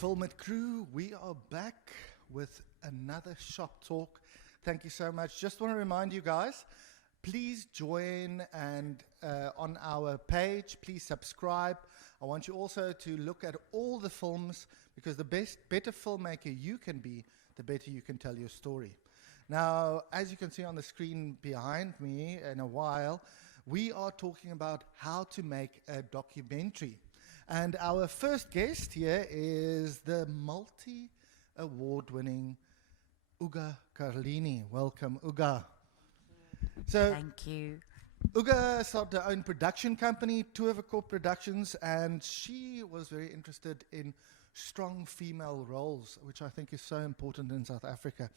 Filmit crew, we are back with another shop talk. Thank you so much. Just want to remind you guys, please join and on our page, please subscribe. I want you also to look at all the films, because the better filmmaker you can be, the better you can tell your story. Now, as you can see on the screen behind me in a while, we are talking about how to make a documentary. And our first guest here is the multi-award-winning Uga Carlini. Welcome, Uga. So, thank you. Uga started her own production company, Towerkop Productions, and she was very interested in strong female roles, which I think is so important in South Africa.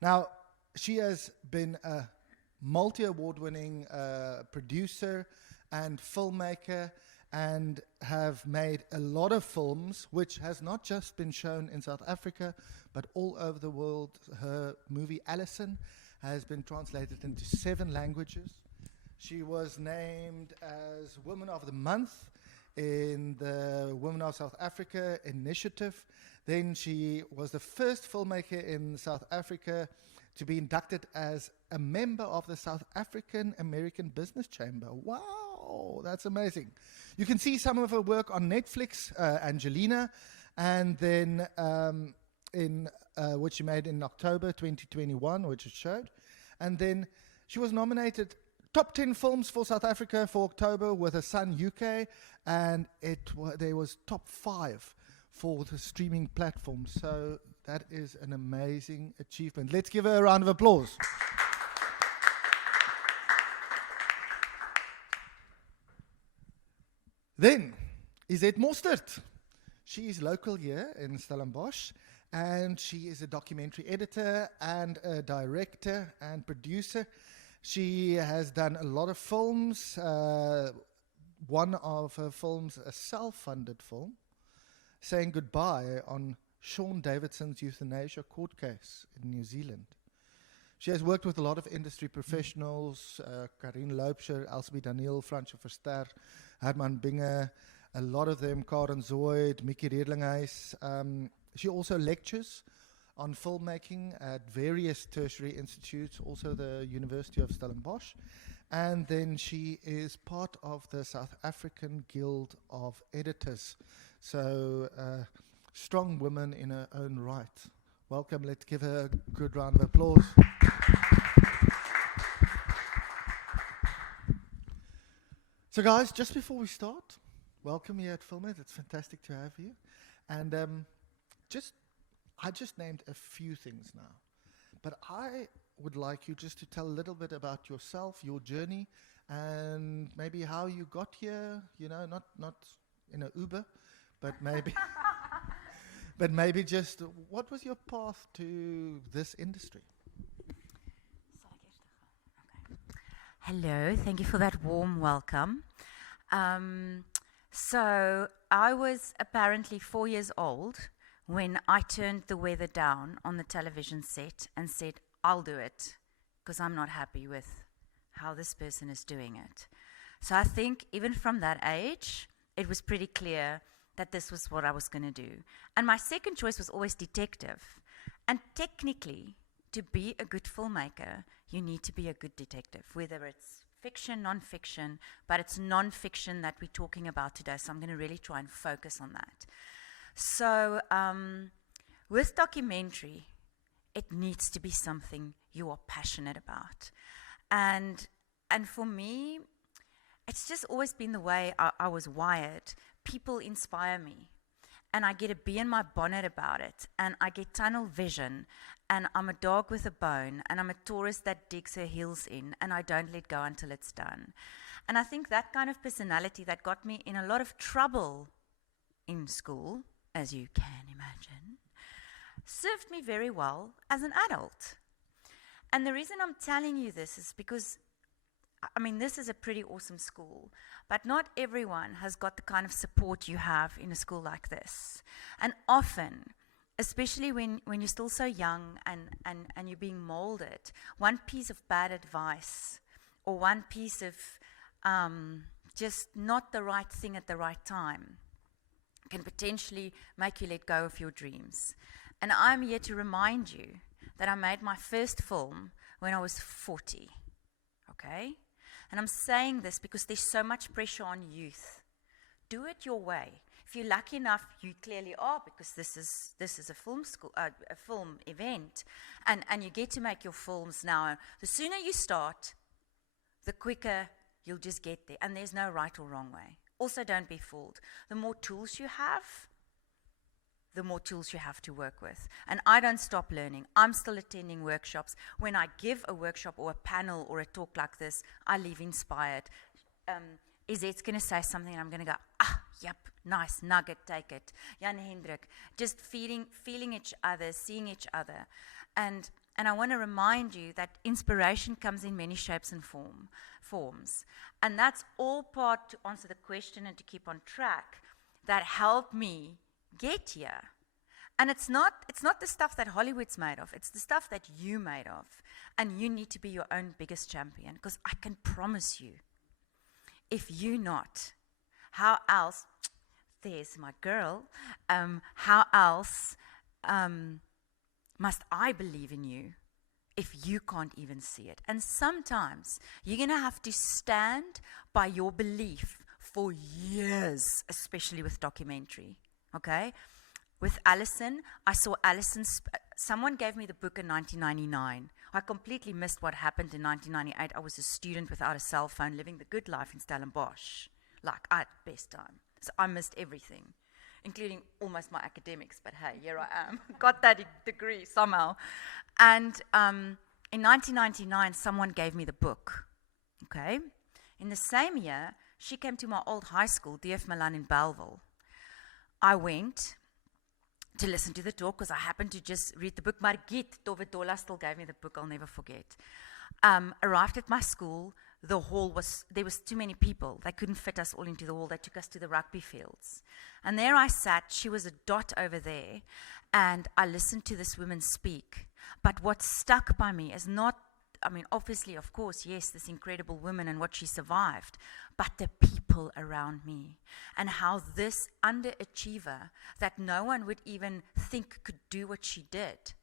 Now, she has been a multi-award-winning producer and filmmaker, and have made a lot of films, which has not just been shown in South Africa, but all over the world. Her movie Allison has been translated into 7 languages. She was named as Woman of the Month in the Women of South Africa initiative. Then she was the first filmmaker in South Africa to be inducted as a member of the South African American Business Chamber. Wow, that's amazing. You can see some of her work on Netflix, Angelina, and then which she made in October 2021, which it showed. And then she was nominated top 10 films for South Africa for October with her son UK, and there was top 5 for the streaming platform. So that is an amazing achievement. Let's give her a round of applause. Then, Izette Mostert. She is local here in Stellenbosch, and she is a documentary editor and a director and producer. She has done a lot of films. One of her films, a self-funded film, saying goodbye on Sean Davidson's euthanasia court case in New Zealand. She has worked with a lot of industry professionals, Karin Loubser, Elsbie Daniel, Fransje Verster, Herman Binger, a lot of them, Karen Zoid, Mickey Redlinghuis. She also lectures on filmmaking at various tertiary institutes, also the University of Stellenbosch. And then she is part of the South African Guild of Editors. So, strong woman in her own right. Welcome, let's give her a good round of applause. So guys, just before we start, welcome here at Filmit. It's fantastic to have you. And I just named a few things now, but I would like you just to tell a little bit about yourself, your journey, and maybe how you got here, you know, not in an Uber, but maybe but maybe just what was your path to this industry? Hello, thank you for that warm welcome. So I was apparently 4 years old when I turned the weather down on the television set and said, I'll do it, because I'm not happy with how this person is doing it. So I think even from that age, it was pretty clear that this was what I was going to do. And my second choice was always detective. And technically, to be a good filmmaker, you need to be a good detective, whether it's fiction, non-fiction, but it's non-fiction that we're talking about today, so I'm going to really try and focus on that. So with documentary, it needs to be something you are passionate about. And for me, it's just always been the way I was wired. People inspire me, and I get a bee in my bonnet about it, and I get tunnel vision, and I'm a dog with a bone, and I'm a tourist that digs her heels in, and I don't let go until it's done. And I think that kind of personality that got me in a lot of trouble in school, as you can imagine, served me very well as an adult. And the reason I'm telling you this is because, I mean, this is a pretty awesome school, but not everyone has got the kind of support you have in a school like this. And often, especially when you're still so young and you're being molded, one piece of bad advice or one piece of just not the right thing at the right time can potentially make you let go of your dreams. And I'm here to remind you that I made my first film when I was 40, okay? And I'm saying this because there's so much pressure on youth. Do it your way. If you're lucky enough, you clearly are, because this is a film school, a film event, and you get to make your films now. The sooner you start, the quicker you'll just get there, and there's no right or wrong way. Also, don't be fooled. The more tools you have, the more tools you have to work with. And I don't stop learning. I'm still attending workshops. When I give a workshop or a panel or a talk like this, I leave inspired. Izette's going to say something, and I'm going to go, yep, nice, nugget, take it. Jan-Hendrik, just feeling each other, seeing each other. And I want to remind you that inspiration comes in many shapes and forms. And that's all part, to answer the question and to keep on track, that helped me get here. And it's not the stuff that Hollywood's made of. It's the stuff that you made of. And you need to be your own biggest champion, because I can promise you, if you not, how else, there's my girl, how else must I believe in you if you can't even see it? And sometimes you're going to have to stand by your belief for years, especially with documentary, okay? With Alison, I saw someone gave me the book in 1999. I completely missed what happened in 1998. I was a student without a cell phone, living the good life in Stellenbosch. Like, I had the best time. So I missed everything, including almost my academics. But hey, here I am. Got that degree somehow. And in 1999, someone gave me the book, okay? In the same year, she came to my old high school, DF Milan in Belleville. I went to listen to the talk, because I happened to just read the book. Margit Tovedola still gave me the book, I'll never forget. Arrived at my school, there was too many people. They couldn't fit us all into the hall. They took us to the rugby fields. And there I sat, she was a dot over there, and I listened to this woman speak. But what stuck by me is not, obviously, of course, yes, this incredible woman and what she survived, but the people around me, and how this underachiever that no one would even think could do what she did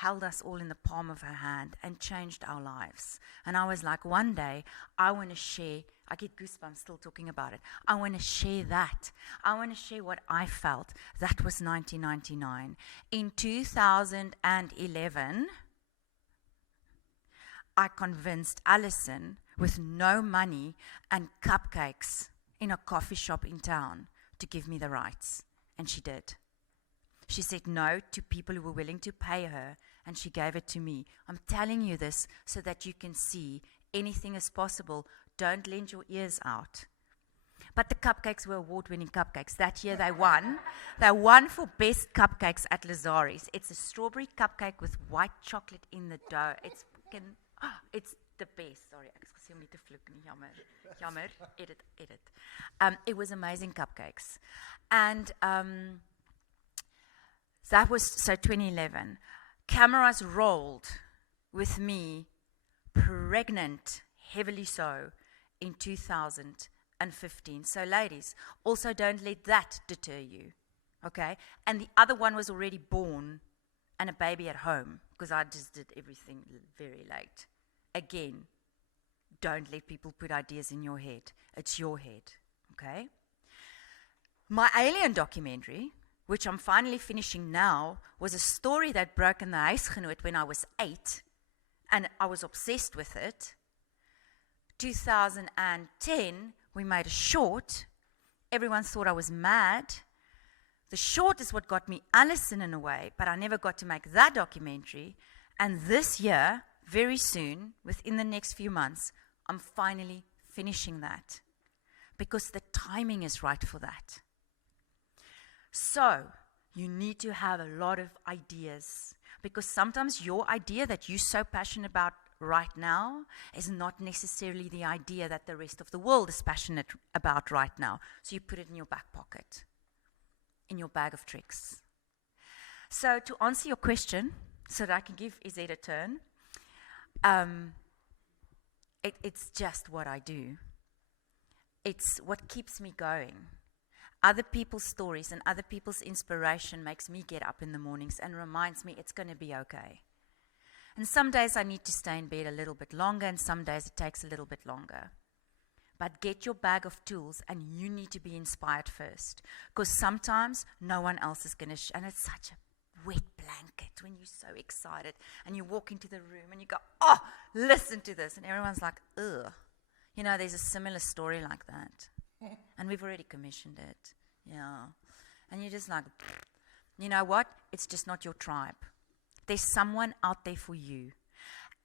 held us all in the palm of her hand and changed our lives. And I was like, one day, I want to share, I get goosebumps still talking about it, I want to share that. I want to share what I felt. That was 1999. In 2011, I convinced Alison, with no money and cupcakes in a coffee shop in town, to give me the rights. And she did. She said no to people who were willing to pay her, and she gave it to me. I'm telling you this so that you can see anything is possible. Don't lend your ears out. But the cupcakes were award-winning cupcakes. That year they won. They won for best cupcakes at Lazari's. It's a strawberry cupcake with white chocolate in the dough. It's the best. Sorry, ek gesê om nie te vloek nie. Jammer. Edit. It was amazing cupcakes. And that was, 2011. Cameras rolled with me, pregnant, heavily so, in 2015. So ladies, also don't let that deter you, okay? And the other one was already born and a baby at home, because I just did everything very late. Again, don't let people put ideas in your head. It's your head, okay? My Alien documentary, which I'm finally finishing now, was a story that broke in the Huisgenoot when I was 8, and I was obsessed with it. 2010, we made a short. Everyone thought I was mad. The short is what got me Alison in a way, but I never got to make that documentary. And this year, very soon, within the next few months, I'm finally finishing that, because the timing is right for that. So, you need to have a lot of ideas, because sometimes your idea that you're so passionate about right now is not necessarily the idea that the rest of the world is passionate about right now. So you put it in your back pocket, in your bag of tricks. So to answer your question, so that I can give Izette a turn, it's just what I do. It's what keeps me going. other people's stories and other people's inspiration makes me get up in the mornings and reminds me it's going to be okay. And some days I need to stay in bed a little bit longer, and some days it takes a little bit longer. But get your bag of tools, and you need to be inspired first. Because sometimes no one else is going to, and it's such a wet blanket when you're so excited, and you walk into the room and you go, oh, listen to this. And everyone's like, ugh. You know, there's a similar story like that. And we've already commissioned it. Yeah. And you're just like, you know what? It's just not your tribe. There's someone out there for you.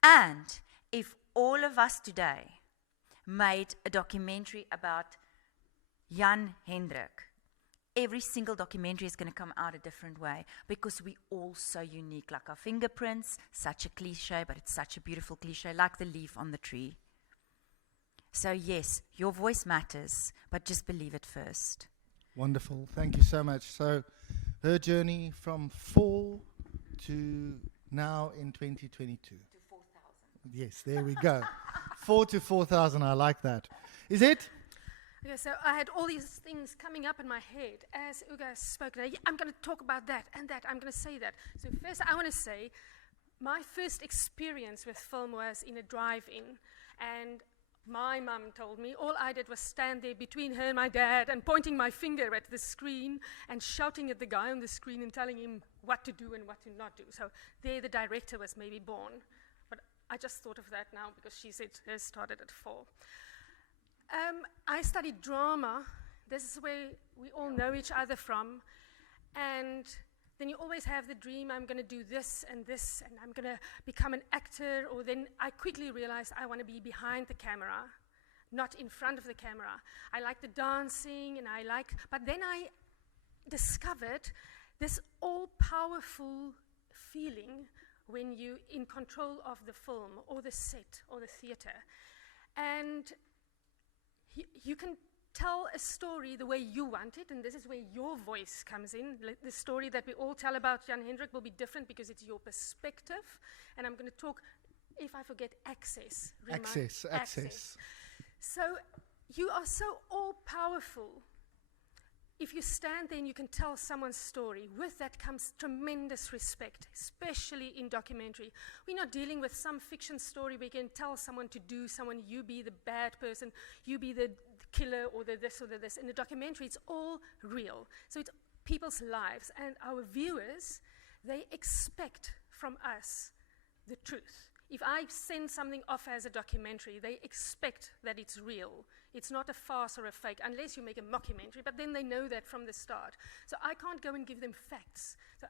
And if all of us today made a documentary about Jan-Hendrik, every single documentary is going to come out a different way because we're all so unique. Like our fingerprints, such a cliche, but it's such a beautiful cliche, like the leaf on the tree. So yes, your voice matters, but just believe it first. Wonderful. Thank you so much. So her journey from 4 to now in 2022. To 4,000. Yes, there we go. 4 to 4,000, I like that. Is it? Okay, so I had all these things coming up in my head as Uga spoke. Now, I'm going to talk about that and that. I'm going to say that. So first, I want to say my first experience with film was in a drive-in, and my mum told me all I did was stand there between her and my dad and pointing my finger at the screen and shouting at the guy on the screen and telling him what to do and what to not do. So there the director was maybe born. But I just thought of that now because she said hers started at 4. I studied drama. This is where we all know each other from. And then you always have the dream, I'm going to do this, and I'm going to become an actor. Or then I quickly realized I want to be behind the camera, not in front of the camera. I like the dancing, but then I discovered this all-powerful feeling when you're in control of the film or the set or the theater. And you can tell a story the way you want it, and this is where your voice comes in. The story that we all tell about Jan-Hendrik will be different because it's your perspective. And I'm going to talk, if I forget, access. Access. So you are so all-powerful. If you stand there and you can tell someone's story, with that comes tremendous respect, especially in documentary. We're not dealing with some fiction story where you can tell someone to do someone, you be the bad person, you be the killer or the this or the this. In the documentary, it's all real. So it's people's lives. And our viewers, they expect from us the truth. If I send something off as a documentary, they expect that it's real. It's not a farce or a fake, unless you make a mockumentary, but then they know that from the start. So I can't go and give them facts. So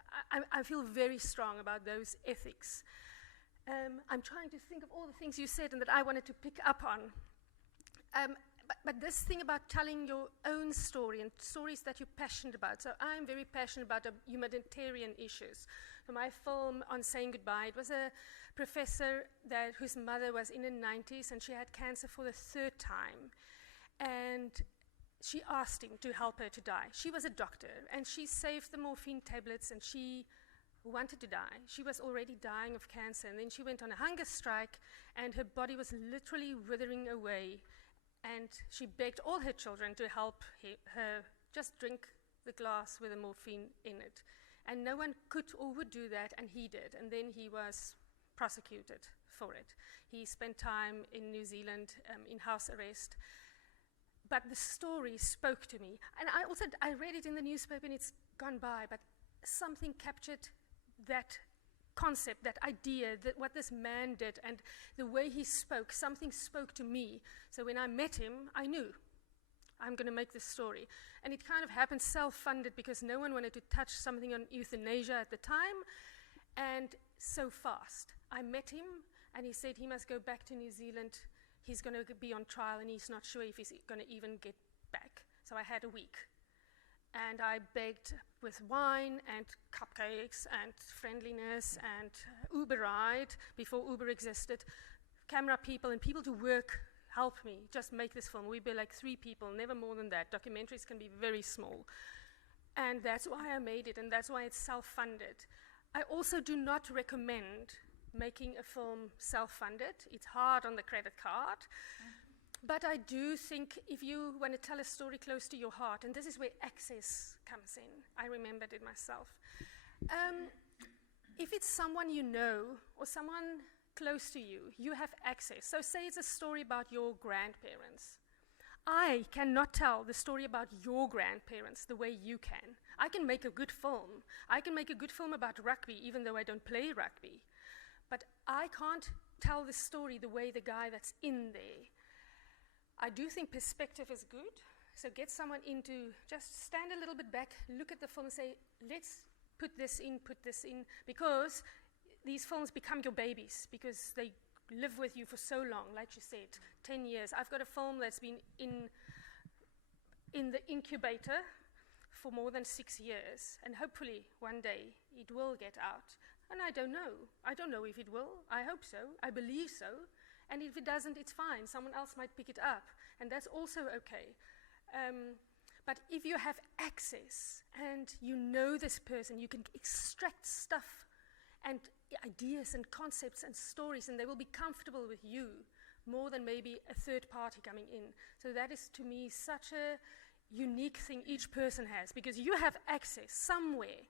I feel very strong about those ethics. I'm trying to think of all the things you said and that I wanted to pick up on. But this thing about telling your own story and stories that you're passionate about. So I'm very passionate about humanitarian issues. So my film on Saying Goodbye, it was a professor whose mother was in her 90s and she had cancer for the 3rd time. And she asked him to help her to die. She was a doctor and she saved the morphine tablets and she wanted to die. She was already dying of cancer, and then she went on a hunger strike and her body was literally withering away. And she begged all her children to help her just drink the glass with the morphine in it. And no one could or would do that, and he did. And then he was prosecuted for it. He spent time in New Zealand in house arrest. But the story spoke to me. And I read it in the newspaper and it's gone by, but something captured that concept, that idea, that what this man did and the way he spoke, something spoke to me. So when I met him, I knew I'm going to make this story. And it kind of happened self-funded because no one wanted to touch something on euthanasia at the time. And so fast. I met him and he said he must go back to New Zealand. He's going to be on trial and he's not sure if he's going to even get back. So I had a week. And I begged with wine and cupcakes and friendliness and Uber ride before Uber existed, camera people and people to work, help me, just make this film. We'd be like 3 people, never more than that. Documentaries can be very small. And that's why I made it, and that's why it's self-funded. I also do not recommend making a film self-funded. It's hard on the credit card. But I do think if you want to tell a story close to your heart, and this is where access comes in, I remembered it myself. If it's someone you know or someone close to you, you have access. So say it's a story about your grandparents. I cannot tell the story about your grandparents the way you can. I can make a good film. I can make a good film about rugby, even though I don't play rugby. But I can't tell the story the way the guy that's in there. I do think perspective is good. So get someone in to just stand a little bit back, look at the film and say, let's put this in, because these films become your babies, because they live with you for so long, like you said, 10 years. I've got a film that's been in the incubator for more than 6 years, and hopefully one day it will get out. And I don't know. I don't know if it will. I hope so. I believe so. And if it doesn't, it's fine. Someone else might pick it up, and that's also okay. But if you have access and you know this person, you can extract stuff and ideas and concepts and stories, and they will be comfortable with you more than maybe a third party coming in. So that is, to me, such a unique thing each person has, because you have access somewhere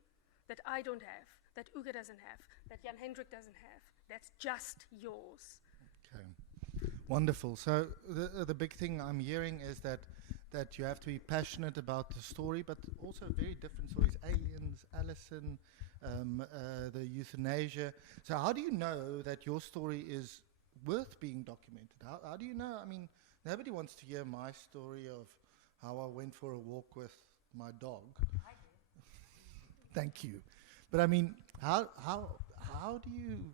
that I don't have, that Uge doesn't have, that Jan-Hendrik doesn't have. That's just yours. Okay, wonderful. So the big thing I'm hearing is that you have to be passionate about the story, but also very different stories. Aliens, Allison, the euthanasia. So how do you know that your story is worth being documented? How do you know? I mean, nobody wants to hear my story of how I went for a walk with my dog. I do. Thank you. But I mean, how do you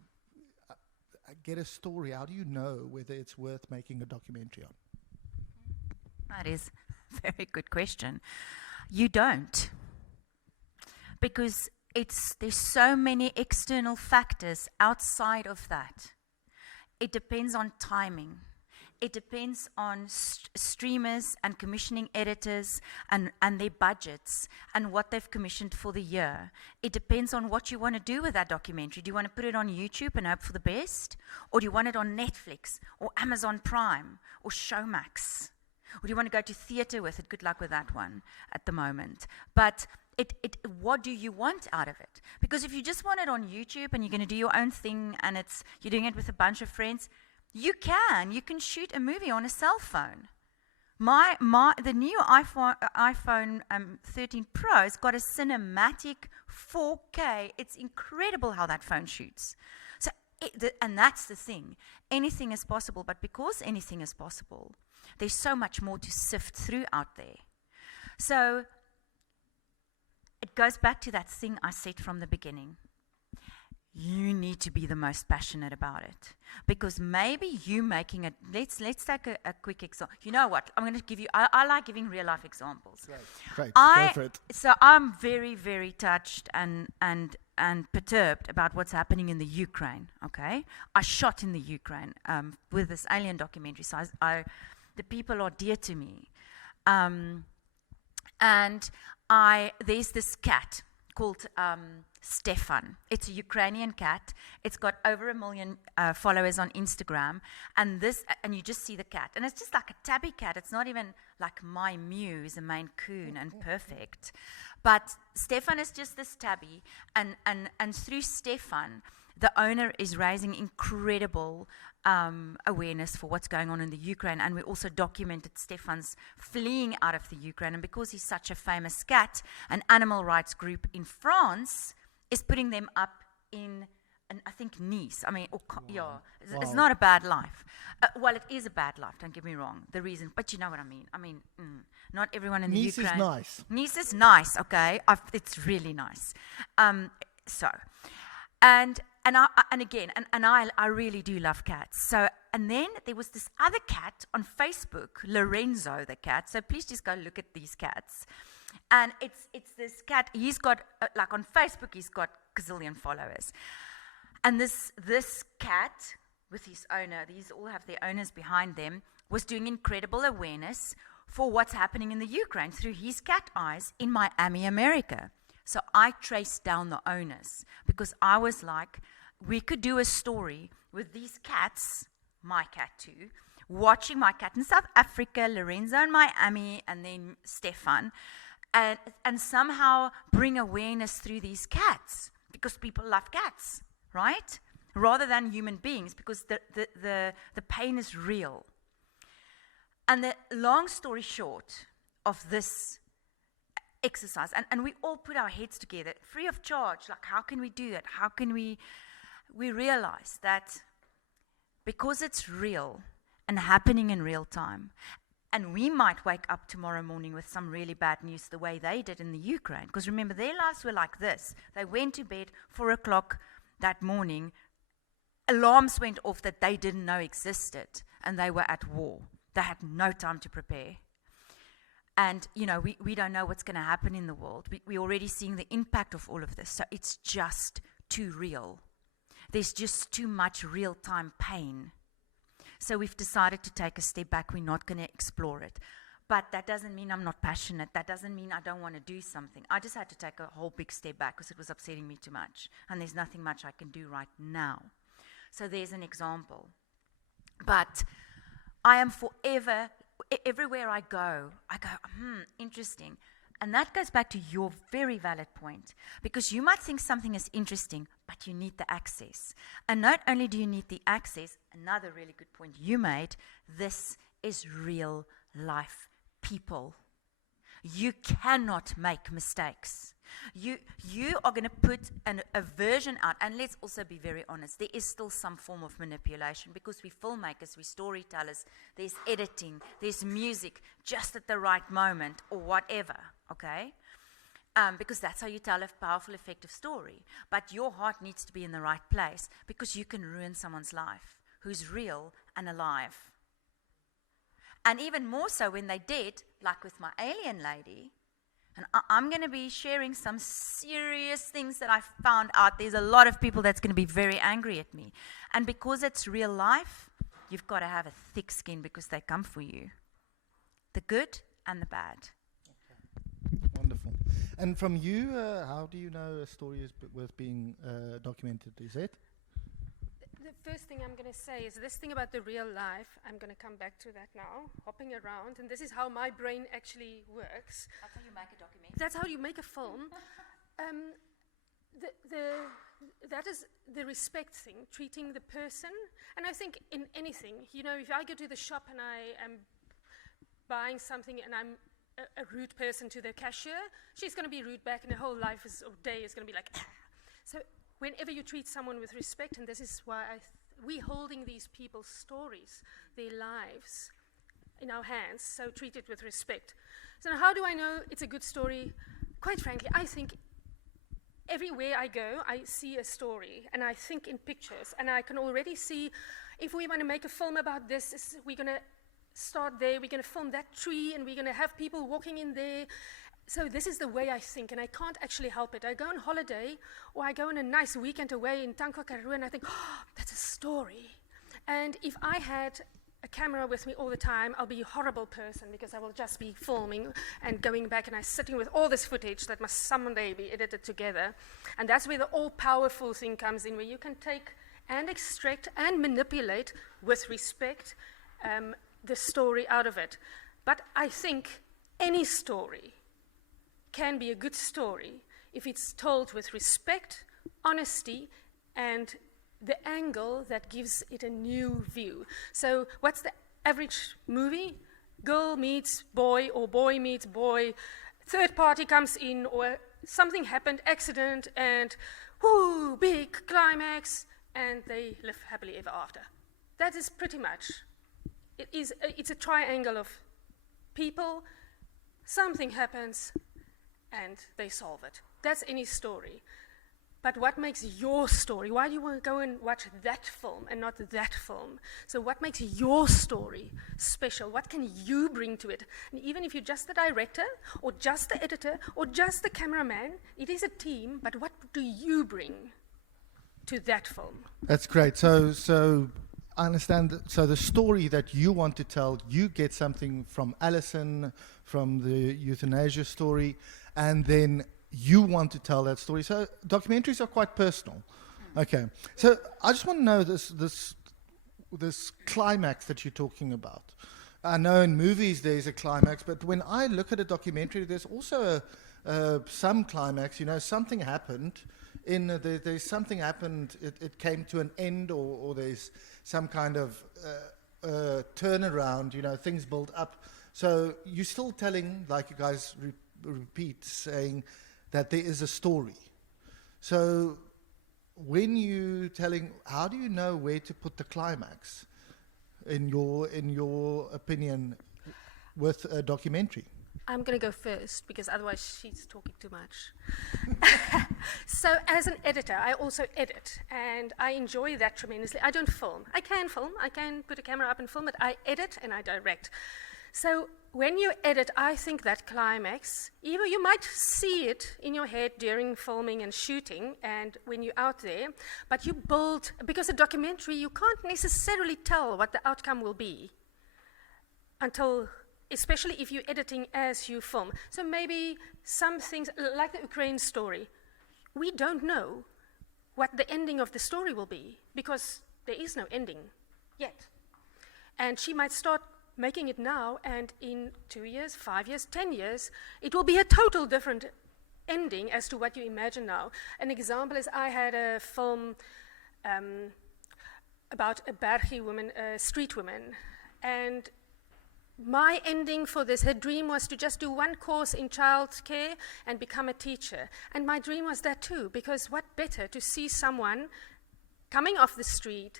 get a story? How do you know whether it's worth making a documentary on? That is a very good question. You don't. Because there's so many external factors outside of that. It depends on timing. It depends on streamers and commissioning editors and their budgets and what they've commissioned for the year. It depends on what you want to do with that documentary. Do you want to put it on YouTube and hope for the best? Or do you want it on Netflix or Amazon Prime or Showmax? Or do you want to go to theatre with it? Good luck with that one at the moment. But what do you want out of it? Because if you just want it on YouTube and you're going to do your own thing and you're doing it with a bunch of friends, you can shoot a movie on a cell phone. The new iPhone 13 Pro's got a cinematic 4K. It's incredible how that phone shoots. So, and that's the thing. Anything is possible, but because anything is possible, there's so much more to sift through out there. So it goes back to that thing I said from the beginning. You need to be the most passionate about it, because maybe you making it. Let's take a quick example. You know what? I'm going to give you. I like giving real life examples. Great. Go for it. So I'm very, very touched and perturbed about what's happening in the Ukraine. Okay, I shot in the Ukraine with this alien documentary. So the people are dear to me, and there's this cat called Stefan. It's a Ukrainian cat. It's got over 1 million followers on Instagram, and you just see the cat, and it's just like a tabby cat. It's not even like my Mew is a Maine Coon and perfect, but Stefan is just this tabby, and through Stefan, the owner is raising incredible awareness for what's going on in the Ukraine, and we also documented Stefan's fleeing out of the Ukraine, and because he's such a famous cat, an animal rights group in France is putting them up in, I think, Nice. I mean, it's not a bad life. Well, it is a bad life, don't get me wrong, the reason, but you know what I mean. I mean, not everyone in the Nice Ukraine. Nice is nice. Nice is nice, okay? It's really nice. I really do love cats. So, and then there was this other cat on Facebook, Lorenzo the cat. So please just go look at these cats. And it's this cat. He's got on Facebook, he's got gazillion followers. And this cat with his owner, these all have their owners behind them, was doing incredible awareness for what's happening in the Ukraine through his cat eyes in Miami, America. So I traced down the owners because I was like, we could do a story with these cats, my cat too, watching my cat in South Africa, Lorenzo in Miami, and then Stefan, and somehow bring awareness through these cats, because people love cats, right? Rather than human beings, because the pain is real. And the long story short of this exercise, and we all put our heads together, free of charge, like how can we do it? How can we realize that because it's real and happening in real time, and we might wake up tomorrow morning with some really bad news the way they did in the Ukraine, because remember, their lives were like this. They went to bed 4 o'clock that morning, alarms went off that they didn't know existed, and they were at war. They had no time to prepare. And, you know, we don't know what's going to happen in the world. We're already seeing the impact of all of this. So it's just too real. There's just too much real-time pain. So we've decided to take a step back. We're not going to explore it. But that doesn't mean I'm not passionate. That doesn't mean I don't want to do something. I just had to take a whole big step back because it was upsetting me too much. And there's nothing much I can do right now. So there's an example. But I am forever, everywhere I go, interesting. And that goes back to your very valid point, because you might think something is interesting, but you need the access. And not only do you need the access, another really good point you made, this is real life people. You cannot make mistakes. You are going to put a version out, and let's also be very honest, there is still some form of manipulation, because we're filmmakers, we're storytellers, there's editing, there's music just at the right moment, or whatever, okay? Because that's how you tell a powerful, effective story. But your heart needs to be in the right place, because you can ruin someone's life who's real and alive. And even more so when they did, like with my alien lady. And I'm going to be sharing some serious things that I found out. There's a lot of people that's going to be very angry at me. And because it's real life, you've got to have a thick skin, because they come for you. The good and the bad. Okay. Wonderful. And from you, how do you know a story is worth being documented? Is it? The first thing I'm going to say is this thing about the real life. I'm going to come back to that now, hopping around. And this is how my brain actually works. That's how you make a documentary. That's how you make a film. That is the respect thing, treating the person. And I think in anything, you know, if I go to the shop and I am buying something and I'm a rude person to the cashier, she's going to be rude back, and her whole life or day is going to be like, so whenever you treat someone with respect, and this is why we're holding these people's stories, their lives, in our hands, so treat it with respect. So now how do I know it's a good story? Quite frankly, I think everywhere I go, I see a story, and I think in pictures, and I can already see if we want to make a film about this, we're going to start there, we're going to film that tree, and we're going to have people walking in there. So this is the way I think, and I can't actually help it. I go on holiday, or I go on a nice weekend away in Tankwa Karoo, and I think, that's a story. And if I had a camera with me all the time, I'll be a horrible person, because I will just be filming and going back, and I'm sitting with all this footage that must someday be edited together. And that's where the all-powerful thing comes in, where you can take and extract and manipulate with respect the story out of it. But I think any story can be a good story if it's told with respect, honesty, and the angle that gives it a new view. So what's the average movie? Girl meets boy, or boy meets boy, third party comes in, or something happened, accident, and whoo, big climax, and they live happily ever after. That is pretty much. It's a triangle of people, something happens, and they solve it. That's any story. But what makes your story? Why do you want to go and watch that film and not that film? So what makes your story special? What can you bring to it? And even if you're just the director, or just the editor, or just the cameraman, it is a team, but what do you bring to that film? That's great. So I understand. So the story that you want to tell, you get something from Alison, from the euthanasia story, and then you want to tell that story. So documentaries are quite personal. Okay. So I just want to know this. this climax that you're talking about. I know in movies there's a climax, but when I look at a documentary, there's also some climax. You know, something happened. There's something happened. It came to an end, or there's some kind of turnaround. You know, things build up. So you're still telling, like you guys repeat, saying that there is a story. So when you telling, how do you know where to put the climax? In your opinion, with a documentary? I'm going to go first because otherwise she's talking too much. So as an editor, I also edit, and I enjoy that tremendously. I don't film. I can put a camera up and film it. I edit and I direct. So when you edit, I think that climax, even you might see it in your head during filming and shooting and when you're out there, but you build, because a documentary, you can't necessarily tell what the outcome will be until, especially if you're editing as you film. So maybe some things, like the Ukraine story, we don't know what the ending of the story will be because there is no ending yet. And she might start making it now, and in 2 years, 5 years, 10 years, it will be a total different ending as to what you imagine now. An example is I had a film about a Bergi woman, a street woman, and my ending for this, her dream was to just do one course in childcare and become a teacher. And my dream was that too, because what better to see someone coming off the street,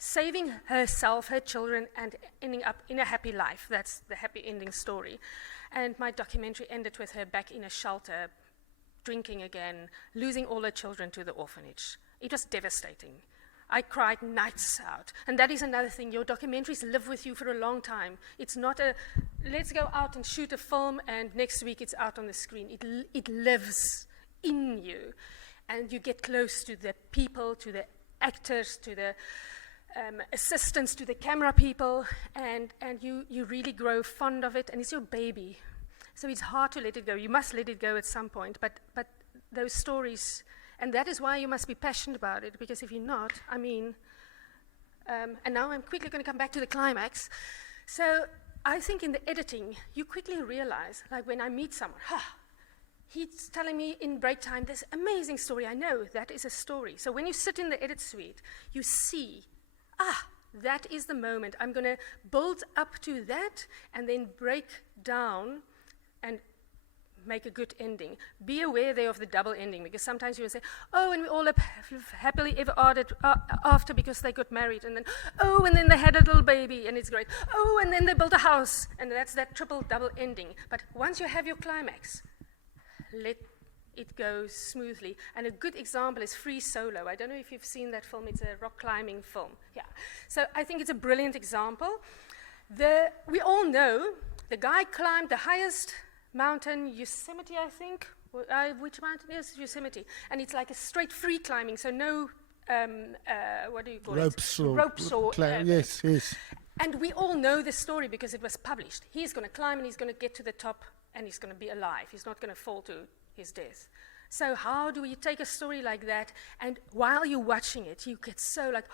saving herself, her children, and ending up in a happy life. That's the happy ending story. And my documentary ended with her back in a shelter, drinking again, losing all her children to the orphanage. It was devastating. I cried nights out. And that is another thing. Your documentaries live with you for a long time. It's not a, let's go out and shoot a film and next week it's out on the screen. It lives in you. And you get close to the people, to the actors, to the assistants, to the camera people, and you really grow fond of it, and it's your baby. So it's hard to let it go. You must let it go at some point, but those stories, and that is why you must be passionate about it, because if you're not, I mean, and now I'm quickly going to come back to the climax. So I think in the editing, you quickly realize, like when I meet someone, he's telling me in break time, this amazing story. I know that is a story. So when you sit in the edit suite, you see, that is the moment. I'm going to build up to that and then break down and make a good ending. Be aware there of the double ending, because sometimes you will say, oh, and we all live happily ever after because they got married, and then, oh, and then they had a little baby, and it's great. Oh, and then they built a house, and that's that triple double ending. But once you have your climax, let it goes smoothly. And a good example is Free Solo. I don't know if you've seen that film. It's a rock climbing film. Yeah. So I think it's a brilliant example. We all know the guy climbed the highest mountain, Yosemite, I think. Which mountain? Yes, Yosemite. And it's like a straight free climbing, so no, what do you call Ropes it? Ropes or yes. And we all know the story because it was published. He's going to climb and he's going to get to the top and he's going to be alive. He's not going to fall to his death. So how do you take a story like that, and while you're watching it, you get so like,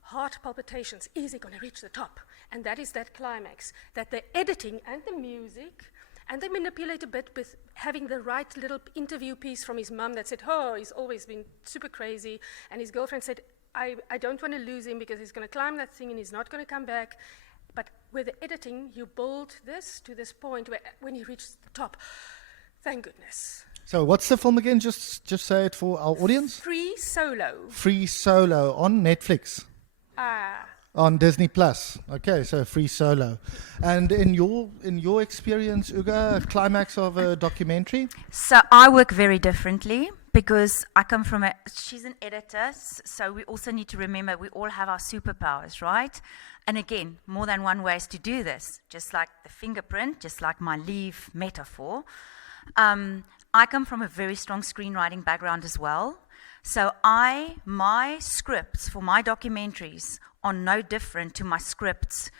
heart palpitations, is he going to reach the top? And that is that climax, that the editing and the music, and they manipulate a bit with having the right little interview piece from his mum that said, oh, he's always been super crazy, and his girlfriend said, I don't want to lose him because he's going to climb that thing and he's not going to come back. But with the editing, you build this to this point where when he reaches the top, thank goodness. So what's the film again? Just say it for our audience. Free Solo. Free Solo on Netflix. On Disney Plus. Okay, so Free Solo. And in your experience, Uga, a climax of a documentary? So I work very differently because I come from she's an editor, so we also need to remember we all have our superpowers, right? And again, more than one ways to do this, just like the fingerprint, just like my leaf metaphor. I come from a very strong screenwriting background as well. So my scripts for my documentaries are no different to my scripts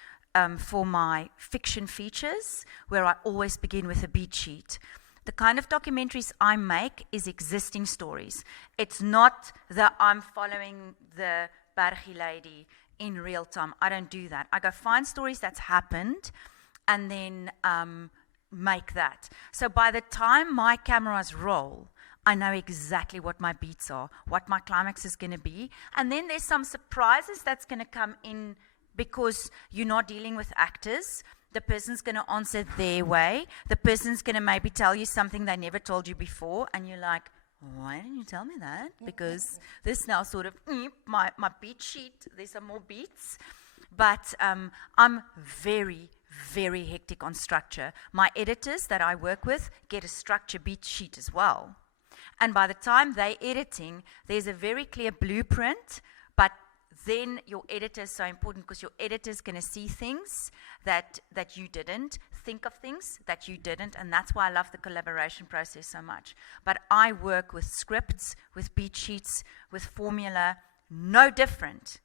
for my fiction features, where I always begin with a beat sheet. The kind of documentaries I make is existing stories. It's not that I'm following the Bergie lady in real time. I don't do that. I go find stories that's happened and then make that. So by the time my cameras roll, I know exactly what my beats are, what my climax is going to be. And then there's some surprises that's going to come in because you're not dealing with actors. The person's going to answer their way. The person's going to maybe tell you something they never told you before. And you're like, why didn't you tell me that? Because this now sort of, my beat sheet, there's some more beats. But I'm very, very hectic on structure. My editors that I work with get a structure beat sheet as well. And by the time they're editing, there's a very clear blueprint, but then your editor is so important because your editor's going to see things that you didn't, think of things that you didn't, and that's why I love the collaboration process so much. But I work with scripts, with beat sheets, with formula, no different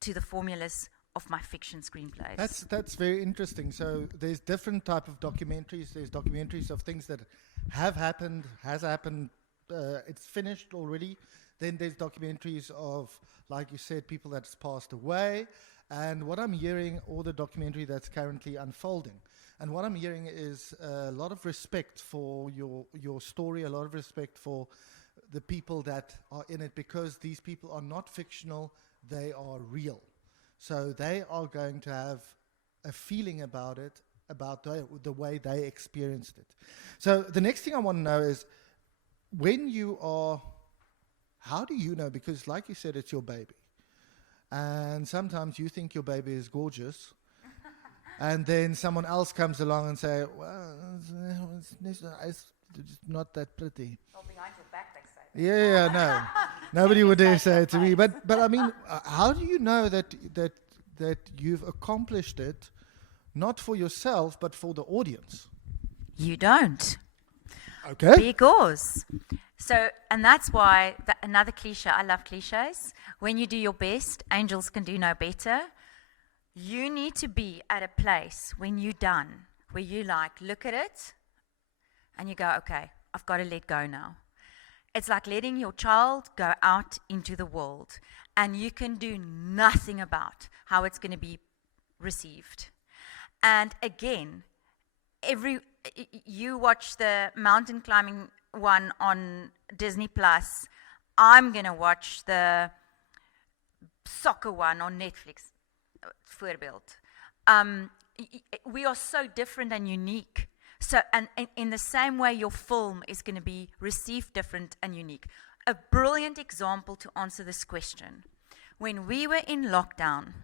to the formulas of my fiction screenplays. That's very interesting. So there's different type of documentaries. There's documentaries of things that have happened, has happened, it's finished already. Then there's documentaries of, like you said, people that's passed away. And what I'm hearing, all the documentary that's currently unfolding. And what I'm hearing is a lot of respect for your story, a lot of respect for the people that are in it, because these people are not fictional, they are real. So they are going to have a feeling about it, about the way they experienced it. So the next thing I want to know is, when you are, how do you know? Because like you said, it's your baby. And sometimes you think your baby is gorgeous. And then someone else comes along and say, well, it's not that pretty. Oh, behind your back, they say. Yeah, no. Nobody would dare say it to me. But I mean, how do you know that you've accomplished it, not for yourself, but for the audience? You don't. Okay. Because. So, and that's why, another cliche, I love cliches. When you do your best, angels can do no better. You need to be at a place when you're done, where you look at it, and you go, okay, I've got to let go now. It's like letting your child go out into the world, and you can do nothing about how it's going to be received. And again, you watch the mountain climbing one on Disney Plus. I'm going to watch the soccer one on Netflix. Voorbeeld. We are so different and unique. So, and in the same way, your film is going to be received different and unique. A brilliant example to answer this question. When we were in lockdown,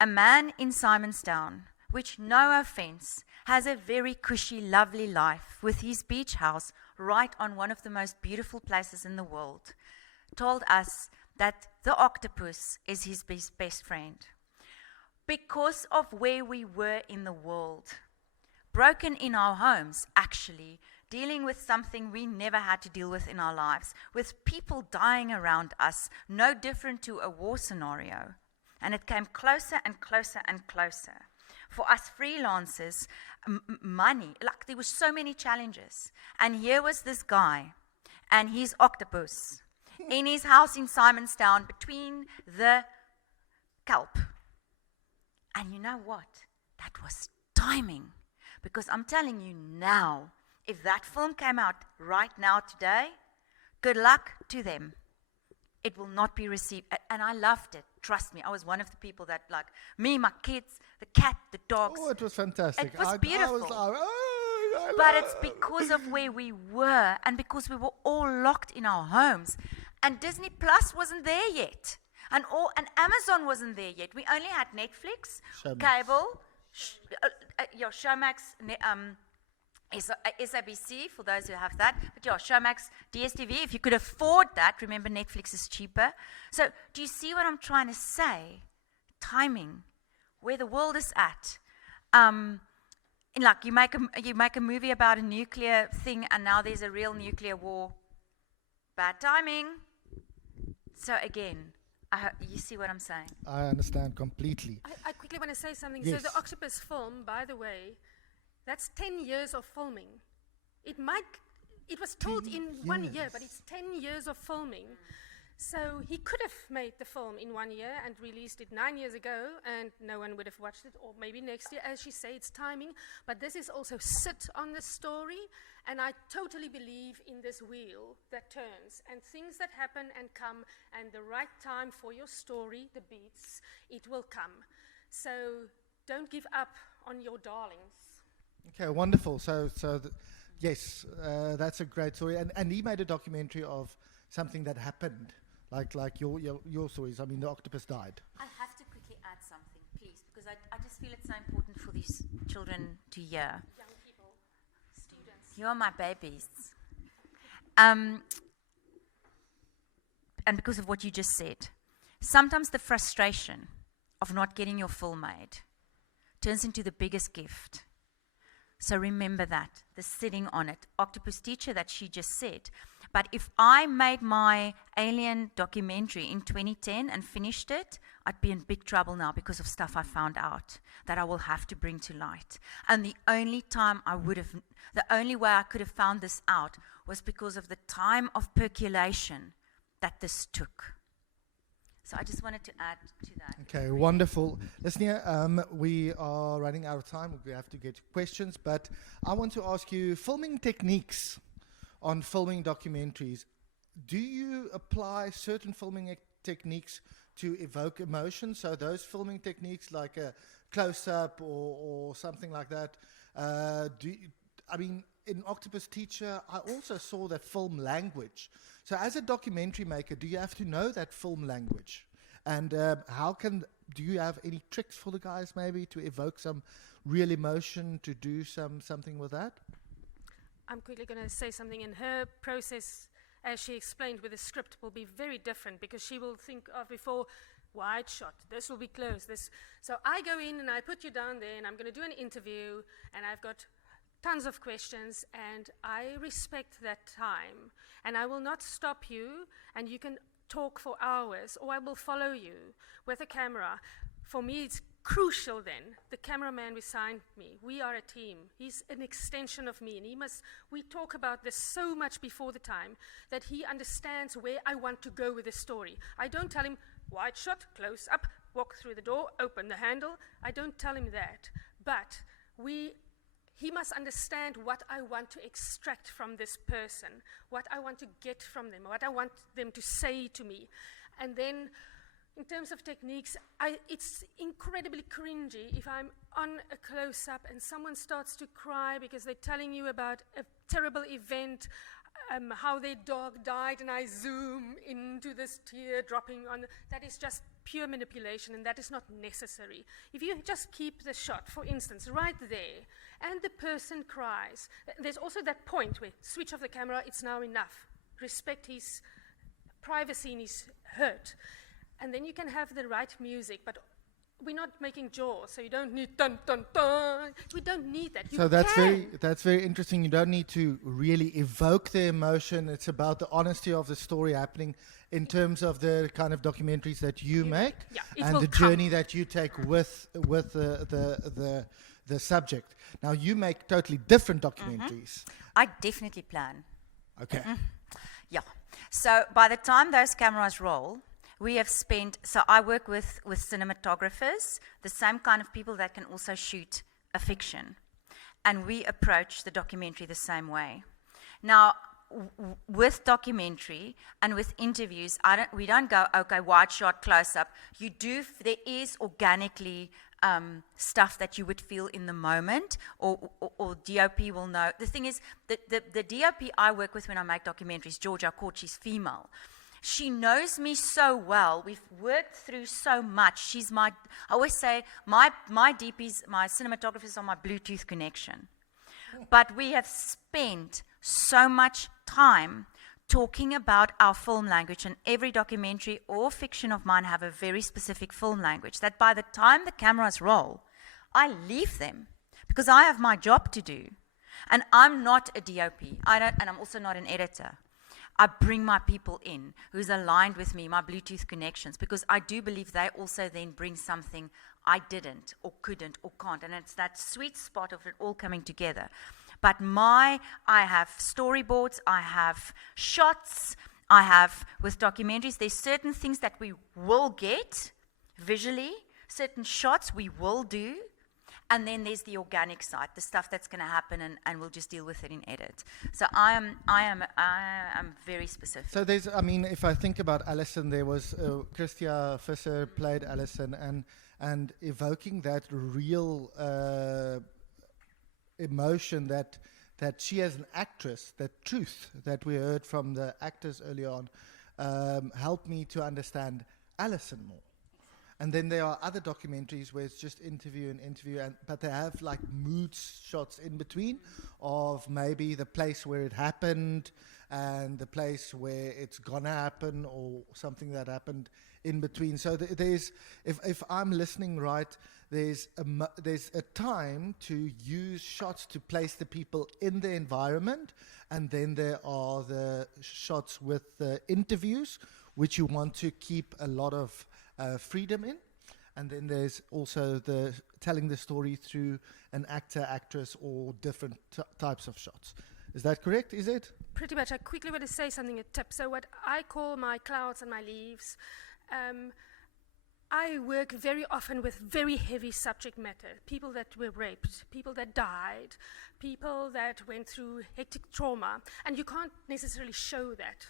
a man in Simonstown, which, no offense, has a very cushy, lovely life with his beach house right on one of the most beautiful places in the world, told us that the octopus is his best friend. Because of where we were in the world, broken in our homes, actually, dealing with something we never had to deal with in our lives, with people dying around us, no different to a war scenario. And it came closer and closer and closer. For us freelancers, money, like there were so many challenges. And here was this guy and his octopus in his house in Simonstown between the kelp. And you know what? That was timing. Because I'm telling you now, if that film came out right now today, good luck to them. It will not be received. And I loved it. Trust me. I was one of the people that, like, me, my kids, the cat, the dogs. Oh, it was fantastic. It was beautiful. I but it's because of where we were and because we were all locked in our homes. And Disney Plus wasn't there yet. And Amazon wasn't there yet. We only had Netflix, Showmax. cable, Showmax, SABC, for those who have that. But Showmax, DSTV, if you could afford that, remember Netflix is cheaper. So do you see what I'm trying to say? Timing, where the world is at. Like you make a movie about a nuclear thing, and now there's a real nuclear war. Bad timing. So again, you see what I'm saying? I understand completely. I quickly want to say something. Yes. So the octopus film, by the way, that's 10 years of filming. It was told in 1 year, but it's 10 years of filming. So he could have made the film in 1 year and released it 9 years ago, and no one would have watched it, or maybe next year. As you say, it's timing. But this is also sit on the story, and I totally believe in this wheel that turns, and things that happen and come, and the right time for your story, the beats, it will come. So don't give up on your darlings. Okay, wonderful. Yes, that's a great story. And he made a documentary of something that happened, like your stories. I mean, the octopus died. I have to quickly add something, please, because I just feel it's so important for these children to hear. Young people, students. You are my babies. And because of what you just said, sometimes the frustration of not getting your film made turns into the biggest gift. So remember that, the sitting on it. Octopus teacher that she just said. But if I made my alien documentary in 2010 and finished it, I'd be in big trouble now because of stuff I found out that I will have to bring to light. And the only way I could have found this out was because of the time of percolation that this took. So I just wanted to add to that. Okay, wonderful. Listen here, we are running out of time. We have to get to questions, but I want to ask you, filming techniques on filming documentaries, do you apply certain filming techniques to evoke emotion? So those filming techniques like a close-up or something like that, in Octopus Teacher, I also saw that film language. So as a documentary maker, do you have to know that film language? And do you have any tricks for the guys maybe to evoke some real emotion, to do something with that? I'm quickly going to say something. In her process, as she explained with the script, will be very different because she will think of before, wide shot, this will be close. So I go in and I put you down there and I'm going to do an interview and I've got tons of questions and I respect that time and I will not stop you and you can talk for hours or I will follow you with a camera. For me, it's crucial then, the cameraman beside me, we are a team. He's an extension of me and we talk about this so much before the time that he understands where I want to go with the story. I don't tell him, wide shot, close up, walk through the door, open the handle. I don't tell him that, but he must understand what I want to extract from this person, what I want to get from them, what I want them to say to me. And then, in terms of techniques, it's incredibly cringy if I'm on a close-up and someone starts to cry because they're telling you about a terrible event, how their dog died, and I zoom into this tear dropping on. That is just pure manipulation, and that is not necessary. If you just keep the shot, for instance, right there, and the person cries, there's also that point where switch off the camera, it's now enough. Respect his privacy and his hurt. And then you can have the right music, but we're not making Jaws, so you don't need dun dun dun. We don't need that. So that's very interesting. You don't need to really evoke the emotion. It's about the honesty of the story happening in terms of the kind of documentaries that you make and the journey that you take with the subject. Now you make totally different documentaries. I definitely plan. Okay. Yeah. So by the time those cameras roll, we have spent, so I work with cinematographers, the same kind of people that can also shoot a fiction. And we approach the documentary the same way. Now, with documentary and with interviews, we don't go, okay, wide shot, close up. There is organically stuff that you would feel in the moment, or DOP will know. The thing is, the DOP I work with when I make documentaries, Georgia Court, she's female. She knows me so well. We've worked through so much. I always say, my DPs, my cinematographers are my Bluetooth connection. But we have spent so much time talking about our film language, and every documentary or fiction of mine have a very specific film language, that by the time the cameras roll, I leave them because I have my job to do. And I'm not a DOP, and I'm also not an editor. I bring my people in who's aligned with me, my Bluetooth connections, because I do believe they also then bring something I didn't or couldn't or can't. And it's that sweet spot of it all coming together. But I have storyboards, I have shots, I have with documentaries, there's certain things that we will get visually, certain shots we will do, and then there's the organic side, the stuff that's going to happen, and we'll just deal with it in edit. So I am very specific. So there's, I mean, if I think about Alison, there was Christia Visser played Alison, and evoking that real emotion that she as an actress, that truth that we heard from the actors early on, helped me to understand Alison more. And then there are other documentaries where it's just interview, but they have like mood shots in between of maybe the place where it happened and the place where it's gonna happen, or something that happened in between. So there's, if I'm listening right, there's a time to use shots to place the people in the environment, and then there are the shots with the interviews, which you want to keep a lot of freedom in. And then there's also the telling the story through an actor, actress, or different types of shots. Is that correct? Is it? Pretty much. I quickly want to say something, a tip. So what I call my clouds and my leaves, I work very often with very heavy subject matter. People that were raped, people that died, people that went through hectic trauma. And you can't necessarily show that.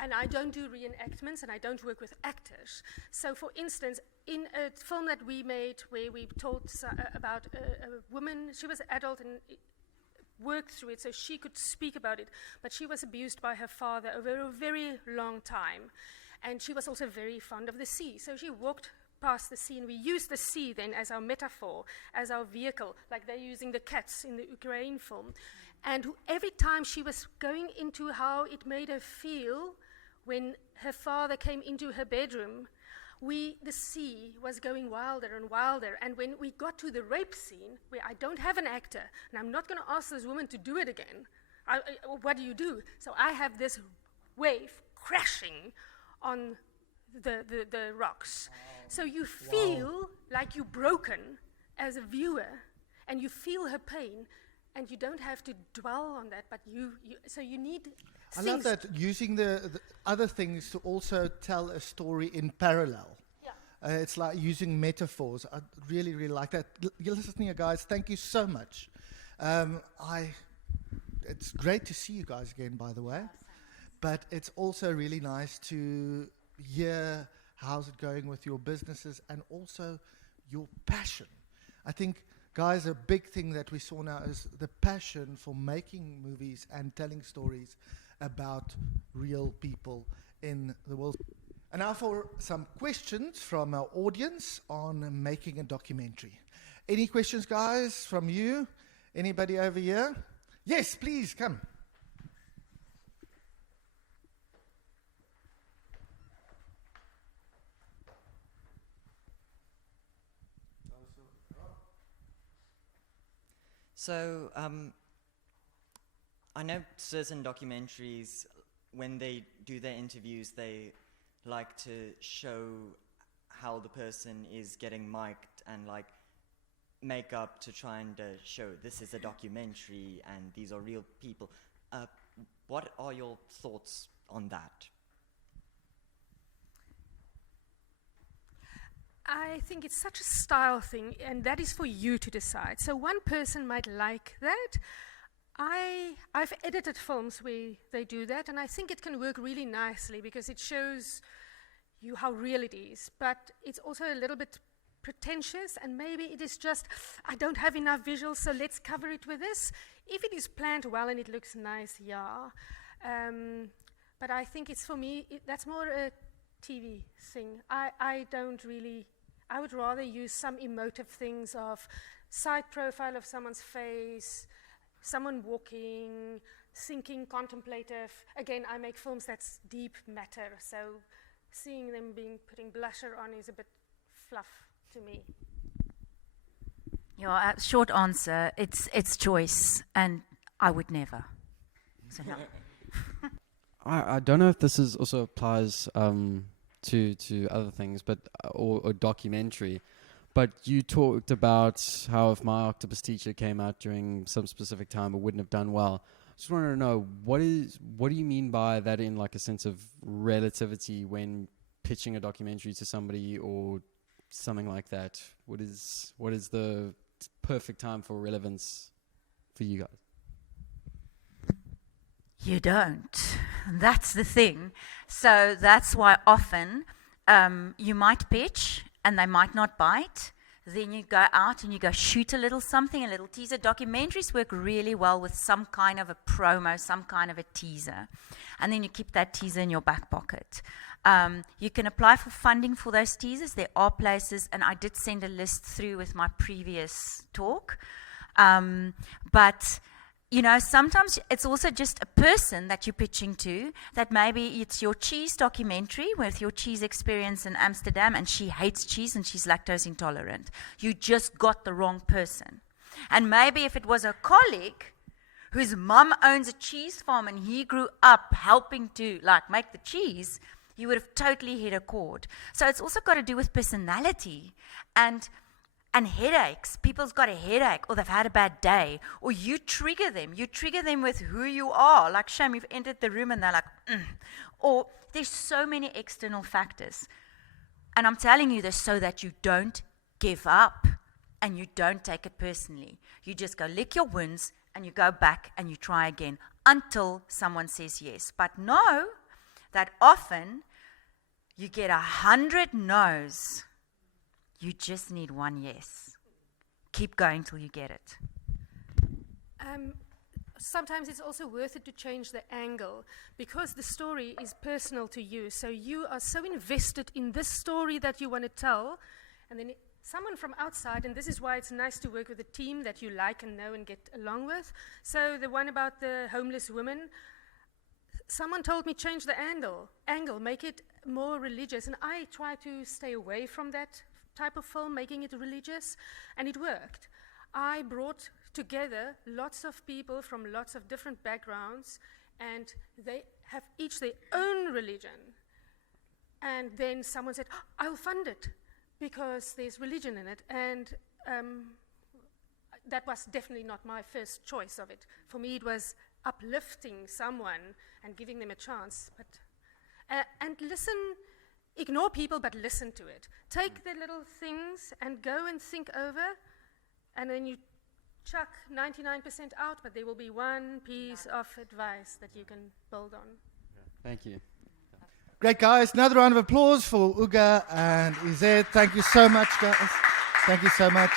And I don't do reenactments, and I don't work with actors. So, for instance, in a film that we made where we told about a woman, she was an adult and worked through it so she could speak about it, but she was abused by her father over a very long time. And she was also very fond of the sea. So she walked past the sea, and we used the sea then as our metaphor, as our vehicle, like they're using the cats in the Ukraine film. And every time she was going into how it made her feel when her father came into her bedroom, the sea was going wilder and wilder. And when we got to the rape scene, where I don't have an actor, and I'm not going to ask this woman to do it again, what do you do? So I have this wave crashing on the rocks. So you feel like you're broken as a viewer, and you feel her pain. And you don't have to dwell on that, but so you need I love that, using the other things to also tell a story in parallel. Yeah. It's like using metaphors. I really, really like that. You're listening here, guys. Thank you so much. It's great to see you guys again, by the way. But it's also really nice to hear how's it going with your businesses and also your passion. I think, guys, a big thing that we saw now is the passion for making movies and telling stories about real people in the world. And now for some questions from our audience on making a documentary. Any questions, guys, from you? Anybody over here? Yes, please, come. So, I know certain documentaries, when they do their interviews, they like to show how the person is getting mic'd and like make up to try and show this is a documentary and these are real people. What are your thoughts on that? I think it's such a style thing, and that is for you to decide. So one person might like that. I've edited films where they do that, and I think it can work really nicely because it shows you how real it is. But it's also a little bit pretentious, and maybe it is just, I don't have enough visuals, so let's cover it with this. If it is planned well and it looks nice, yeah. But I think it's, for me, that's more a TV thing. I don't really, I would rather use some emotive things of side profile of someone's face, someone walking, thinking, contemplative. Again, I make films that's deep matter, so seeing them putting blusher on is a bit fluff to me. Yeah, short answer, it's choice, and I would never. So no. I don't know if this is also applies to other things, but or documentary. But you talked about how if my octopus teacher came out during some specific time, it wouldn't have done well. Just wanted to know what do you mean by that in like a sense of relativity when pitching a documentary to somebody or something like that? What is the perfect time for relevance for you guys? You don't. That's the thing. So that's why often you might pitch and they might not bite. Then you go out and you go shoot a little something, a little teaser. Documentaries work really well with some kind of a promo, some kind of a teaser. And then you keep that teaser in your back pocket. You can apply for funding for those teasers. There are places, and I did send a list through with my previous talk. But sometimes it's also just a person that you're pitching to, that maybe it's your cheese documentary with your cheese experience in Amsterdam, and she hates cheese and she's lactose intolerant. You just got the wrong person. And maybe if it was a colleague whose mum owns a cheese farm and he grew up helping to make the cheese, you would have totally hit a chord. So it's also got to do with personality and headaches. People's got a headache, or they've had a bad day, or you trigger them. You trigger them with who you are. Like, Sham, you've entered the room and they're like, Or there's so many external factors. And I'm telling you this so that you don't give up and you don't take it personally. You just go lick your wounds and you go back and you try again until someone says yes. But know that often you get 100 no's. You just need one yes. Keep going till you get it. Sometimes it's also worth it to change the angle, because the story is personal to you. So you are so invested in this story that you want to tell, and then someone from outside, and this is why it's nice to work with a team that you like and know and get along with. So the one about the homeless woman, someone told me change the angle, make it more religious, and I try to stay away from that type of film, making it religious, and it worked. I brought together lots of people from lots of different backgrounds, and they have each their own religion. And then someone said, I'll fund it because there's religion in it. And that was definitely not my first choice of it. For me, it was uplifting someone and giving them a chance. But and listen. Ignore people, but listen to it. Take the little things and go and think over, and then you chuck 99% out, but there will be one piece of advice that you can build on. Thank you. Great, guys. Another round of applause for Uga and Izette. Thank you so much, guys. Thank you so much.